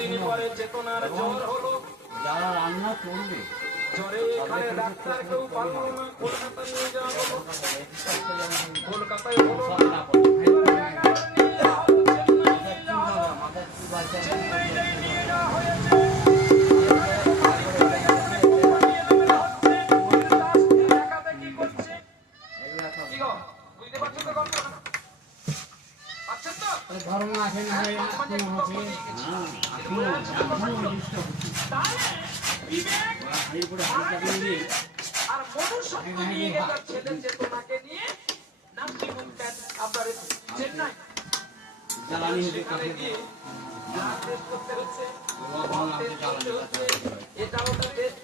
কদিন পরে চেতনার জ্বর হলো, যারা রান্না করবে জ্বরে এখানে ডাক্তার কেউ পারলো না, কলকাতা নিয়ে যাওয়া হলো। কলকাতায় হলো না, চেন্নাই নিয়ে যাওয়া হয়েছে। দেখাদেখি করছে। কি গো, বুঝতে পারছো তো গল্পটা? পাচ্ছেন তো? ধর্ম আছে না হয় তাহলে বিবেক আর মনুষ্যত্ব নিয়ে গেছে ছেলে চেতনাকে নিয়ে নাস্তিমুক্তের আপনার চেন্নাই সেখানে গিয়ে ব্লাড টেস্ট করতে হচ্ছে, এটা ওটা টেস্ট